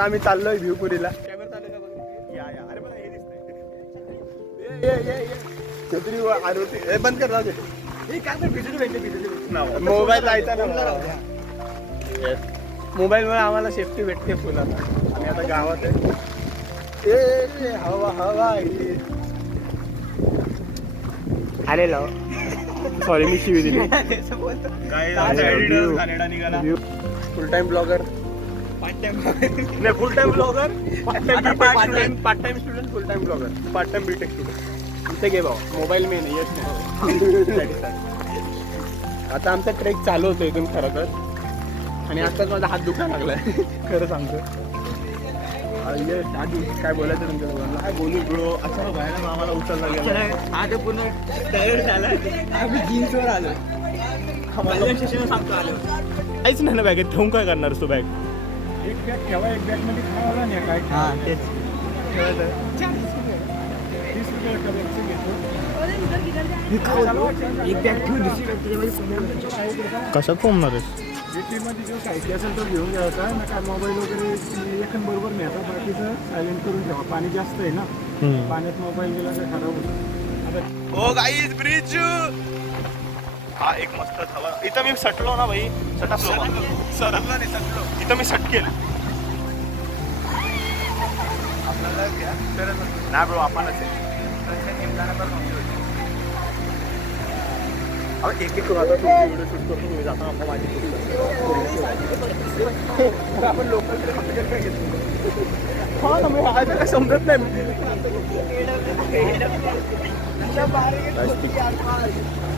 आता आम्ही चाललोय भिवपुरीला. कॅमेरा चालू का बघ. या या अरे बघा हे दिसतंय. ये छत्री आरोती बंद कर राहू दे. हे काय तर बिजली भेटते मोबाईल लायचा ना. मोबाईल मुळे आम्हाला सेफ्टी भेटते फुल. आता आम्ही आता गावात आहे. ए हवा हवा आलेलो. सॉरी मी शिवी दिली. फुल टाइम ब्लॉगर नाही full time blogger part time student full time blogger part time BTech student. इथे घे भाऊ मोबाईल मेन आहे येत नाही. आता आमचा ट्रेक चालू होतो इथून खरं तर. आणि आताच माझा हात दुखायला लागलाय खरं सांगतो. काय बोलायचं तुमच्या दोघांना. काय बोलू ब्रो. अचानक बाहेर आम्हाला उचलला गेला. आता पुन्हा डायरेक्ट झाला. आम्ही जीन्सवर आलो. सांगतो आलो काहीच नाही ना बॅगेत ठेवून काय करणार तू. बॅग एक बॅग ठेवा. एक बॅग मध्ये खावा नाही काय. हां तेच ठेवायचं. 30 रुपये घेतो. एक बॅग ठेवून कशात कोंबणार आहे. मध्ये जो साहित्य असेल तो घेऊन घ्यायचा ना. काय मोबाईल वगैरे एखाद बरोबर न्यायचा. बाकीचं सायलेंट करून ठेवा. पाणी जास्त आहे ना. पाण्यात मोबाईल गेला तर खराब होतो. ओ गाईज ब्रिज हा एक मस्त हवा. इथं मी सटलो ना भाई. सरकलो नाही सटलो. इथं मी सटकेल आपल्याला घ्या ना ब्रो. आपणच एक एक करू. आता व्हिडिओ शूट करतो तुम्ही जाता माझी. आपण लोकल हा ना मी आज काय समजत नाही.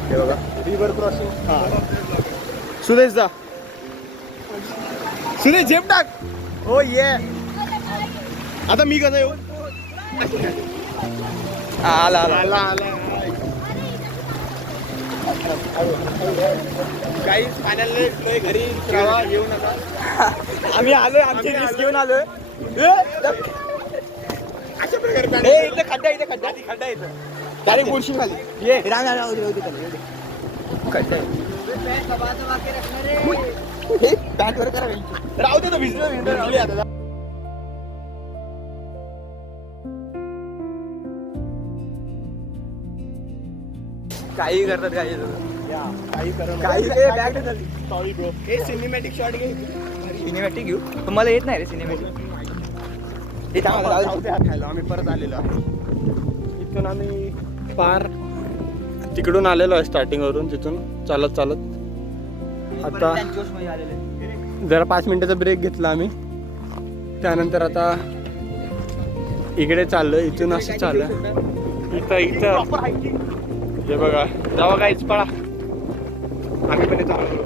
हे बघा रिव्हर क्रॉसिंग. हा सुरेश जा. सुरेश झेप टाक. हो ये आता मी कसं येऊ. आला आला आला आला. काही पाण्याला घरी घेऊ नका. आम्ही आलोय आमची वीस घेऊन आलोय. अशा प्रकारे इथे खड्डा इथे खड्डा खड्डा येतं. डायरेक्ट बुरशी खाली ये. पॅन्ट वर करा. राहू दे तो भिजलं राहू आता. काही करतात काही बॅग झाली. Sorry bro. हे सिनेमॅटिक शॉट घे. सिनेमॅटिक घेऊ. तुम्हाला येत नाही रे सिनेमॅटिक. आम्ही परत आलेलो आहे. इथून आम्ही पार तिकडून आलेलो आहे स्टार्टिंग वरून. तिथून चालत चालत आता जरा 5 मिनिटाचा ब्रेक घेतला आम्ही. त्यानंतर आता इकडे चाललोय. इथून असं चाललं इथं हे बघा. जावा काहीच पळा. आम्ही पण चाललो.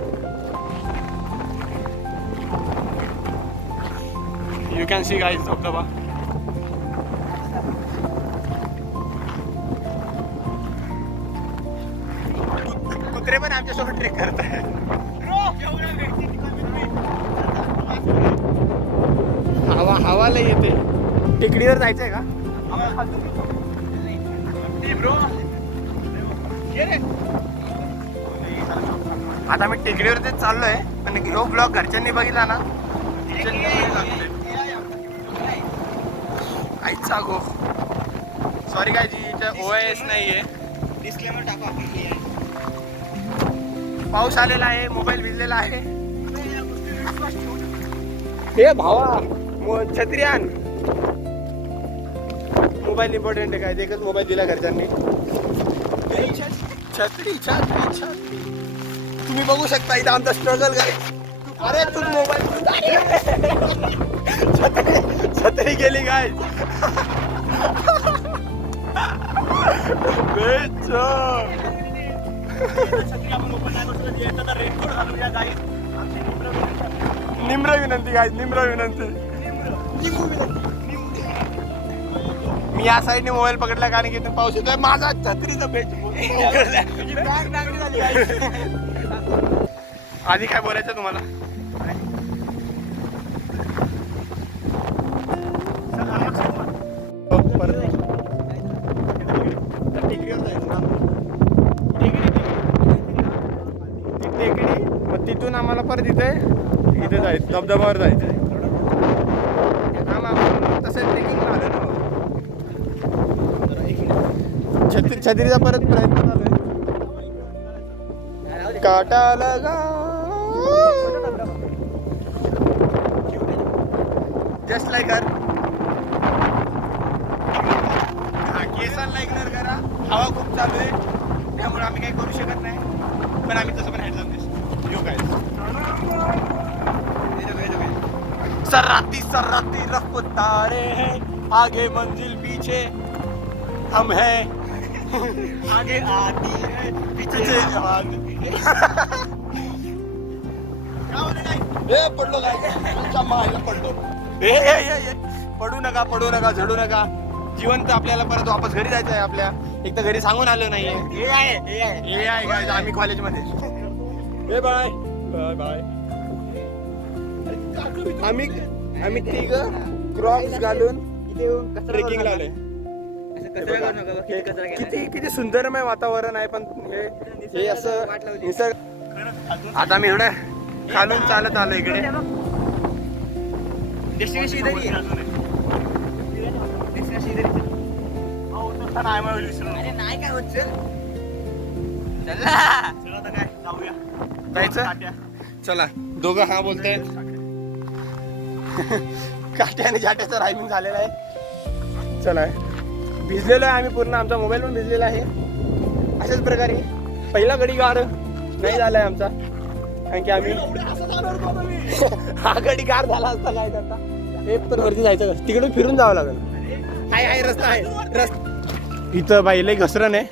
यू कॅन सी गाईज धबधबा. कुत्रे पण आमच्यासोबत ट्रेक करताय. हवा लय येते. टेकडीवर जायचंय का ब्रो. आता मी टेकडीवरतीच चाललोय. पण ह्यो ब्लॉग घरच्यांनी बघितला ना काहीच सांगू. सॉरी काय जी इथं OIS नाहीये. डिस्क्लेमर टाका. पाऊस आलेला आहे. मोबाईल भिजलेला आहे. हे भावा छत्री आण. मोबाईल इम्पॉर्टंट आहे. काय एकच मोबाईल दिला घरच्यांनी. छत्री छत्री छत्री तुम्ही बघू शकता इथं आमचा स्ट्रगल काय. अरे तू मोबाईल छत्री गेली काय. निम्र विनंती काय. निम्र विनंती. मी या साईडने मोबाईल पकडला कारण की पाऊस येतोय. माझा छत्रीचा पेट आधी काय बोलायचं तुम्हाला. टेकडी. मग तिथून आम्हाला परत इथे जायचं. धबधब्यावर जायचंय. तसं ट्रेकिंगला आलं ना. छत्रीचा परत प्रयत्न चालू आहे. काटा लगा जस्ट लाईक हर. केसांना इग्नोर करा. हवा खूप चालू आहे त्यामुळे आम्ही काही करू शकत नाही. पण आम्ही तसं पण हँडल दिसतो. यो काय सर्राती सर्राती रफ्तारे हैं, आगे मंजिल पीछे हम हैं. आगे आती है पीछे पडलो काय पडलो. पडू नका झडू नका. जिवंत आपल्याला परत वापस घरी जायचं आहे. आपल्या एक तर घरी सांगून आलो नाहीये. ए आहे काय आम्ही कॉलेजमध्ये. ए बाय बाय बाय. आम्ही तिघ क्रॉक्स घालून ट्रेकिंगला आलोय. किती सुंदरमय वातावरण आहे. पण हे असं निसर्ग. आता आम्ही एवढं खालून चालत आलो इकडे. जायचं चला. दोघं हा बोलताय. काट्या आणि जाट्याचं रायमिंग झालेलं आहे. चला भिजलेलो आहे आम्ही पूर्ण. आमचा मोबाईल पण भिजलेला आहे. अशाच प्रकारे पहिला गडी गार नाही झालाय आमचा. कारण की आम्ही हा गडी गार झाला असता काय करता. हे पण वरती जायचं कसं. तिकडून फिरून जावं लागेल. हाय रस्ता आहे. इथं बाईला घसरण आहे.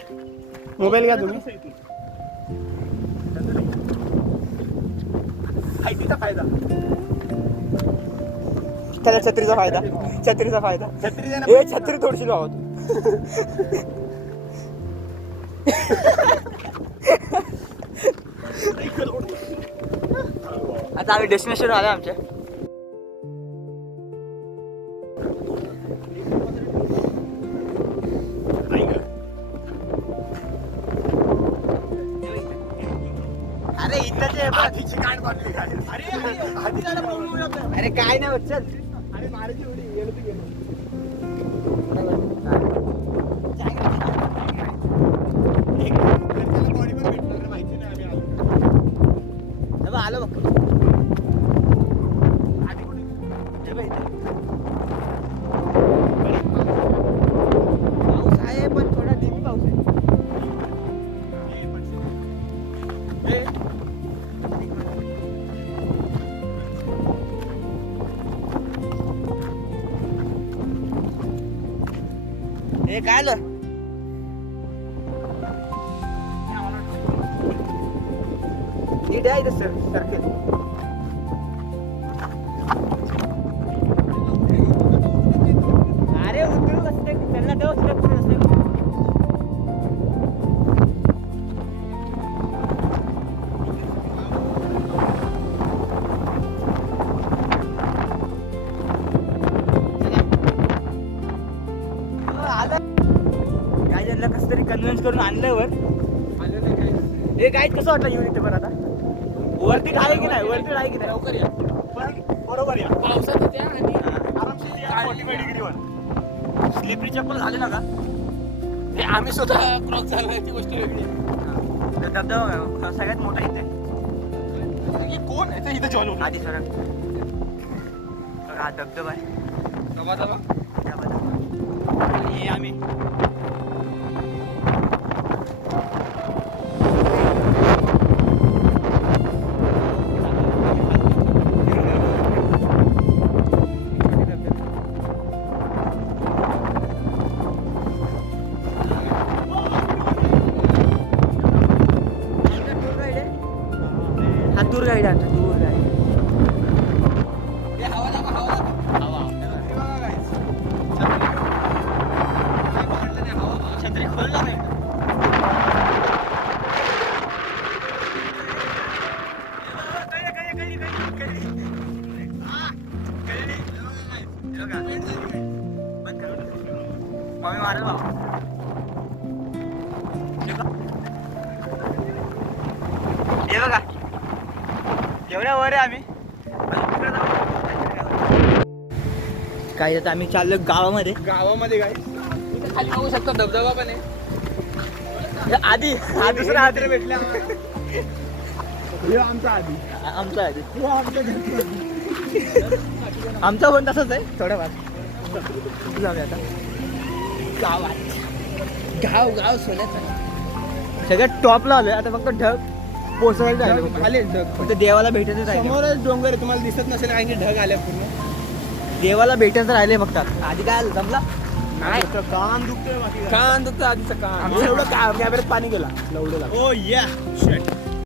मोबाईल घ्या तुम्ही. फायदा त्याला छत्रीचा फायदा. छत्री थोडीशी लावा तू. आता आम्ही डेस्टिनेशन आलो आमच्या. अरे इथं अरे काय नाही होत. चल अरे मारायची उडी गेलो. आलो बघ. पाऊस आहे पण थोडा धीमी पाऊस आहे. हे काय आलं. नीट आहे सर सर्कल. अरे उतरू असते त्यांना देऊ पुढे असते. गाईजला कसं तरी कन्व्हिन्स करून आणल्यावर हे गाईड कसं वाटलं येऊन इथे. बरं आता वरती आहे की नाही. लवकर या. बरोबर या. पावसात येते आणि आरामशीर या. 45 डिग्रीवर स्लिपरी चप्पल झाले ना का. हे आम्ही स्वतः क्रॉस झाला ती गोष्ट वेगळी. धबधबा सगळ्यात मोठा इथे. कोण आहे इथं जॉन आधी सर. हा धबधबा आहे. हे आम्ही टूर गाईड आहे. टूर गाईड छत्री खोलला नाही. मम्मी मारेल बाबा. हे बघा एवढ्या वर आहे आम्ही. काय आता आम्ही चाललो गावामध्ये. गावामध्ये काय खाली बघू शकता धबधबा पण आहे. आधी दुसरा आधी भेटला आमचा आधी आमचा आधी आमचा पण तसंच आहे थोडं फार. जाऊया आता गावात. गाव सोन्याचं सगळ्यात टॉपला आलोय. आता फक्त ढग पोचवायला राहिले फक्त. आले ढग फक्त देवाला भेटायचं राहिले. समोरच डोंगर आहे, तुम्हाला दिसत नसेल कारण की ढग आल्या पूर्ण. देवाला भेटायचं राहिले फक्त. आधी काय आलं जमला नाही कान दुखतोय, कान दुखतं आधीचं कान. एवढं कॅमेऱ्यात पाणी गेला लवडं. ओ या शट